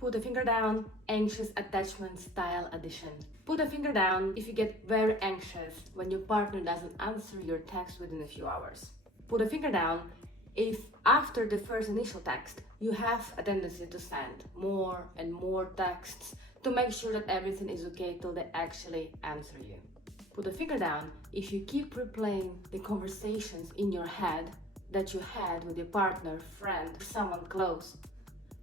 Put a finger down, anxious attachment style edition. Put a finger down if you get very anxious when your partner doesn't answer your text within a few hours. Put a finger down if after the first initial text you have a tendency to send more and more texts to make sure that everything is okay till they actually answer you. Put a finger down if you keep replaying the conversations in your head that you had with your partner, friend, someone close,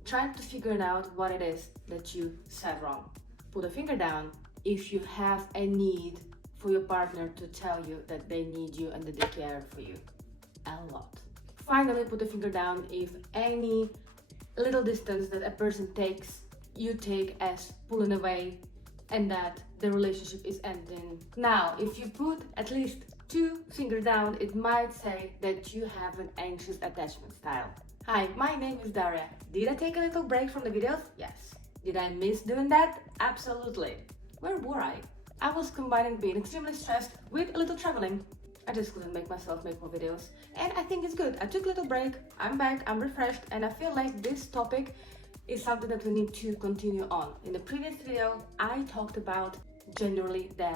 trying to figure out what it is that you said wrong. Put a finger down if you have a need for your partner to tell you that they need you and that they care for you a lot. Finally, put a finger down if any little distance that a person takes, you take as pulling away and that the relationship is ending. Now, if you put at least 2 fingers down, it might say that you have an anxious attachment style. Hi, my name is Daria. Did I take a little break from the videos? Yes. Did I miss doing that? Absolutely. Where were I? I was combining being extremely stressed with a little traveling. I just couldn't make myself make more videos. And I think it's good. I took a little break, I'm back, I'm refreshed, and I feel like this topic is something that we need to continue on. In the previous video, I talked about generally the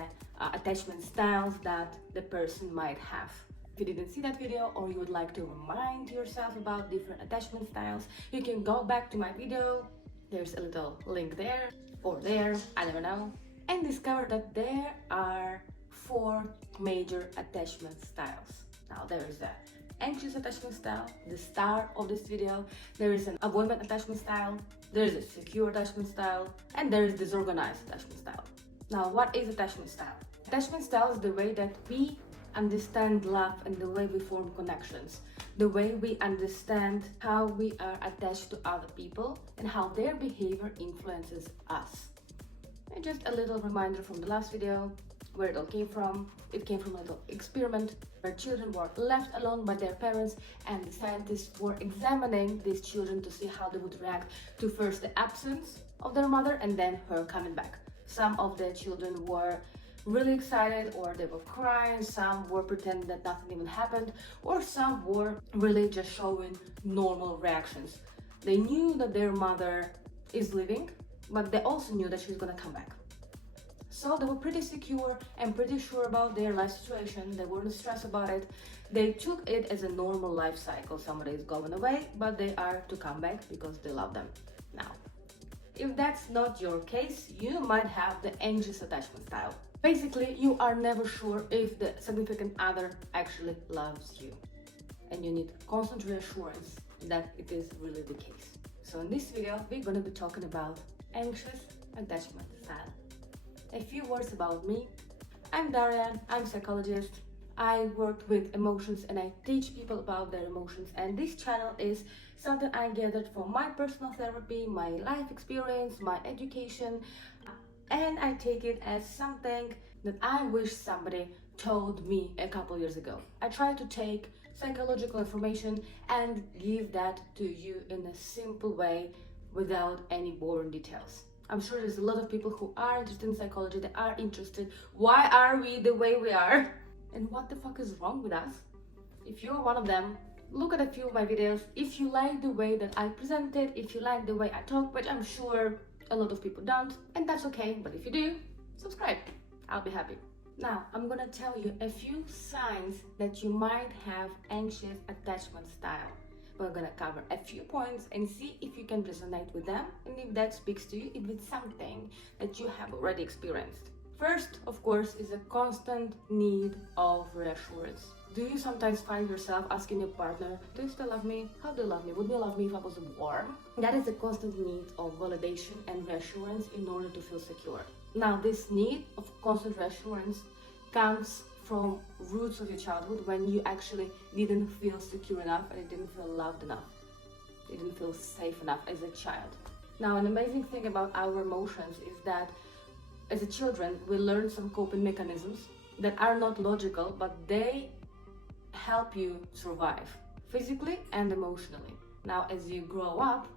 attachment styles that the person might have. If you didn't see that video or you would like to remind yourself about different attachment styles, you can go back to my video. There's a little link there or there, I never know, and discover that there are 4 major attachment styles. Now there is the anxious attachment style, the star of this video. There is an avoidant attachment style, there is a secure attachment style, and there is disorganized attachment style. Now, what is attachment style? Attachment style is the way that we understand love and the way we form connections, the way we understand how we are attached to other people and how their behavior influences us. And just a little reminder from the last video where it all came from. It came from a little experiment where children were left alone by their parents, and the scientists were examining these children to see how they would react to first the absence of their mother and then her coming back. Some of the children were really excited, or they were crying, some were pretending that nothing even happened, or some were really just showing normal reactions. They knew that their mother is leaving, but they also knew that she's gonna come back. So they were pretty secure and pretty sure about their life situation. They weren't stressed about it. They took it as a normal life cycle. Somebody is going away, but they are to come back because they love them. Now, if that's not your case, you might have the anxious attachment style. Basically, you are never sure if the significant other actually loves you, and you need constant reassurance that it is really the case. So in this video, we're going to be talking about anxious attachment style. A few words about me. I'm Daria, I'm a psychologist. I work with emotions and I teach people about their emotions, and this channel is something I gathered from my personal therapy, my life experience, my education, and I take it as something that I wish somebody told me a couple years ago. I try to take psychological information and give that to you in a simple way without any boring details. I'm sure there's a lot of people who are interested in psychology, that are interested. Why are we the way we are? And what the fuck is wrong with us? If you're one of them, look at a few of my videos. If you like the way that I present it, if you like the way I talk, which I'm sure a lot of people don't, and that's okay, but if you do, subscribe. I'll be happy. Now, I'm gonna tell you a few signs that you might have anxious attachment style. We're gonna cover a few points and see if you can resonate with them and if that speaks to you, if it's something that you have already experienced. First, of course, is a constant need of reassurance. Do you sometimes find yourself asking your partner, do you still love me? How do you love me? Would you love me if I was warm? That is a constant need of validation and reassurance in order to feel secure. Now, this need of constant reassurance comes from roots of your childhood when you actually didn't feel secure enough and you didn't feel loved enough. You didn't feel safe enough as a child. Now, an amazing thing about our emotions is that as a children, we learn some coping mechanisms that are not logical, but they help you survive physically and emotionally. Now, as you grow up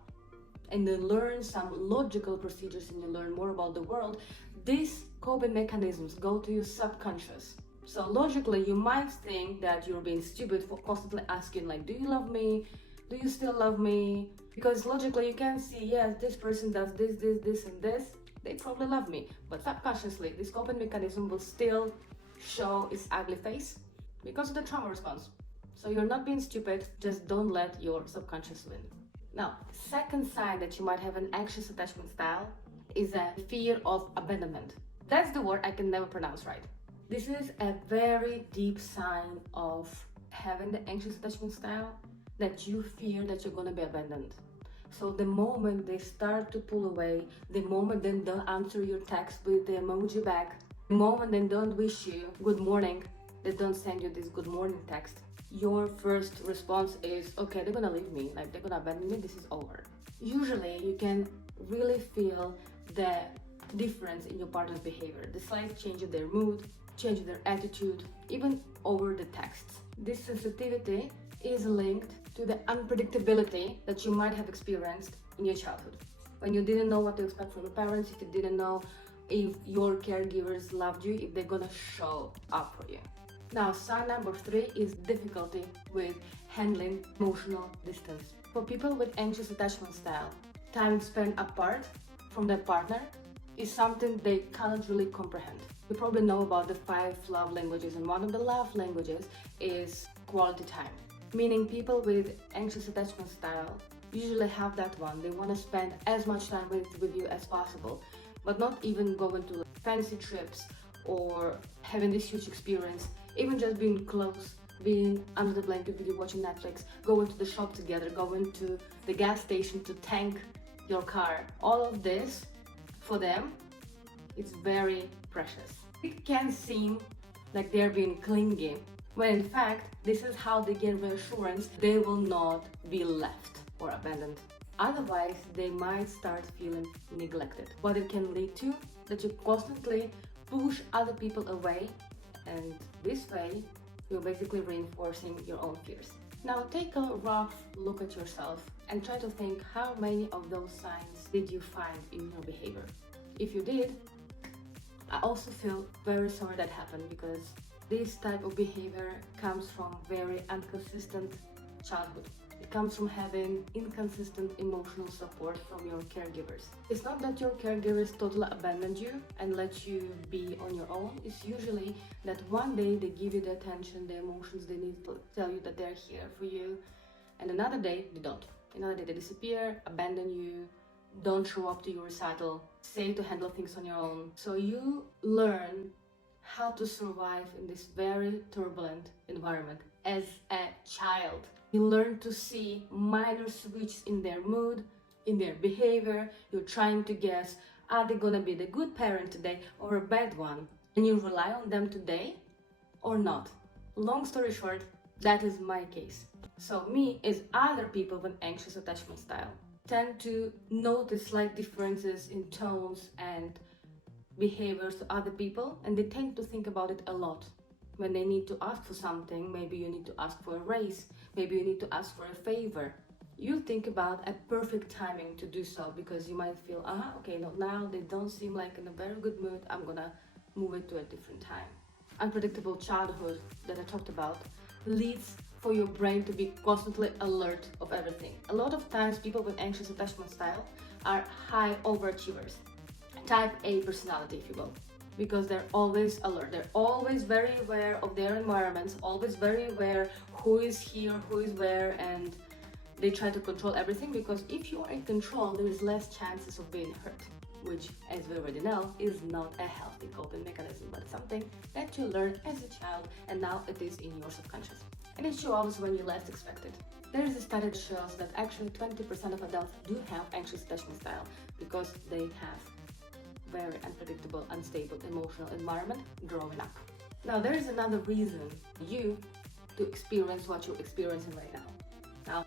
and you learn some logical procedures and you learn more about the world, these coping mechanisms go to your subconscious. So logically, you might think that you're being stupid for constantly asking, like, do you love me? Do you still love me? Because logically you can see, yes, this person does this, and this, they probably love me. But subconsciously, this coping mechanism will still show its ugly face because of the trauma response. So you're not being stupid, just don't let your subconscious win. Now, second sign that you might have an anxious attachment style is a fear of abandonment. That's the word I can never pronounce right. This is a very deep sign of having the anxious attachment style, that you fear that you're going to be abandoned. So the moment they start to pull away, the moment they don't answer your text with the emoji back, the moment they don't wish you good morning, they don't send you this good morning text, your first response is, okay, they're gonna leave me, like they're gonna abandon me, this is over. Usually you can really feel the difference in your partner's behavior, the slight change in their mood, change in their attitude, even over the texts. This sensitivity is linked to the unpredictability that you might have experienced in your childhood. When you didn't know what to expect from your parents, if you didn't know if your caregivers loved you, if they're gonna show up for you. Now, sign number 3 is difficulty with handling emotional distance. For people with anxious attachment style, time spent apart from their partner is something they cannot really comprehend. You probably know about the 5 love languages, and one of the love languages is quality time. Meaning people with anxious attachment style usually have that one. They want to spend as much time with you as possible, but not even going to fancy trips or having this huge experience, even just being close, being under the blanket with you watching Netflix, going to the shop together, going to the gas station to tank your car. All of this, for them, it's very precious. It can seem like they're being clingy, when in fact, this is how they get reassurance they will not be left or abandoned. Otherwise, they might start feeling neglected. What it can lead to, that you constantly push other people away, and this way, you're basically reinforcing your own fears. Now take a rough look at yourself and try to think how many of those signs did you find in your behavior. If you did, I also feel very sorry that happened, because this type of behavior comes from very inconsistent childhood. It comes from having inconsistent emotional support from your caregivers. It's not that your caregivers totally abandoned you and let you be on your own. It's usually that one day they give you the attention, the emotions they need to tell you that they're here for you, and another day they don't. Another day they disappear, abandon you, don't show up to your recital, say to handle things on your own. So you learn how to survive in this very turbulent environment as a child. You learn to see minor switches in their mood, in their behavior. You're trying to guess, are they gonna be the good parent today or a bad one? And you rely on them today or not. Long story short, that is my case. So me, as other people with anxious attachment style, tend to notice slight differences in tones and behaviors to other people, and they tend to think about it a lot. When they need to ask for something, maybe you need to ask for a raise, maybe you need to ask for a favor, you think about a perfect timing to do so, because you might feel, okay, no, now they don't seem like in a very good mood, I'm gonna move it to a different time. Unpredictable childhood that I talked about leads for your brain to be constantly alert of everything. A lot of times people with anxious attachment style are high overachievers, type A personality, if you will, because they're always alert. They're always very aware of their environments, always very aware who is here, who is where, and they try to control everything, because if you are in control, there is less chances of being hurt, which, as we already know, is not a healthy coping mechanism, but something that you learn as a child, and now it is in your subconscious. And it shows when you least expect it. There is a study that shows that actually 20% of adults do have anxious attachment style because they have very unpredictable, unstable emotional environment growing up. Now there is another reason you to experience what you're experiencing right now. Now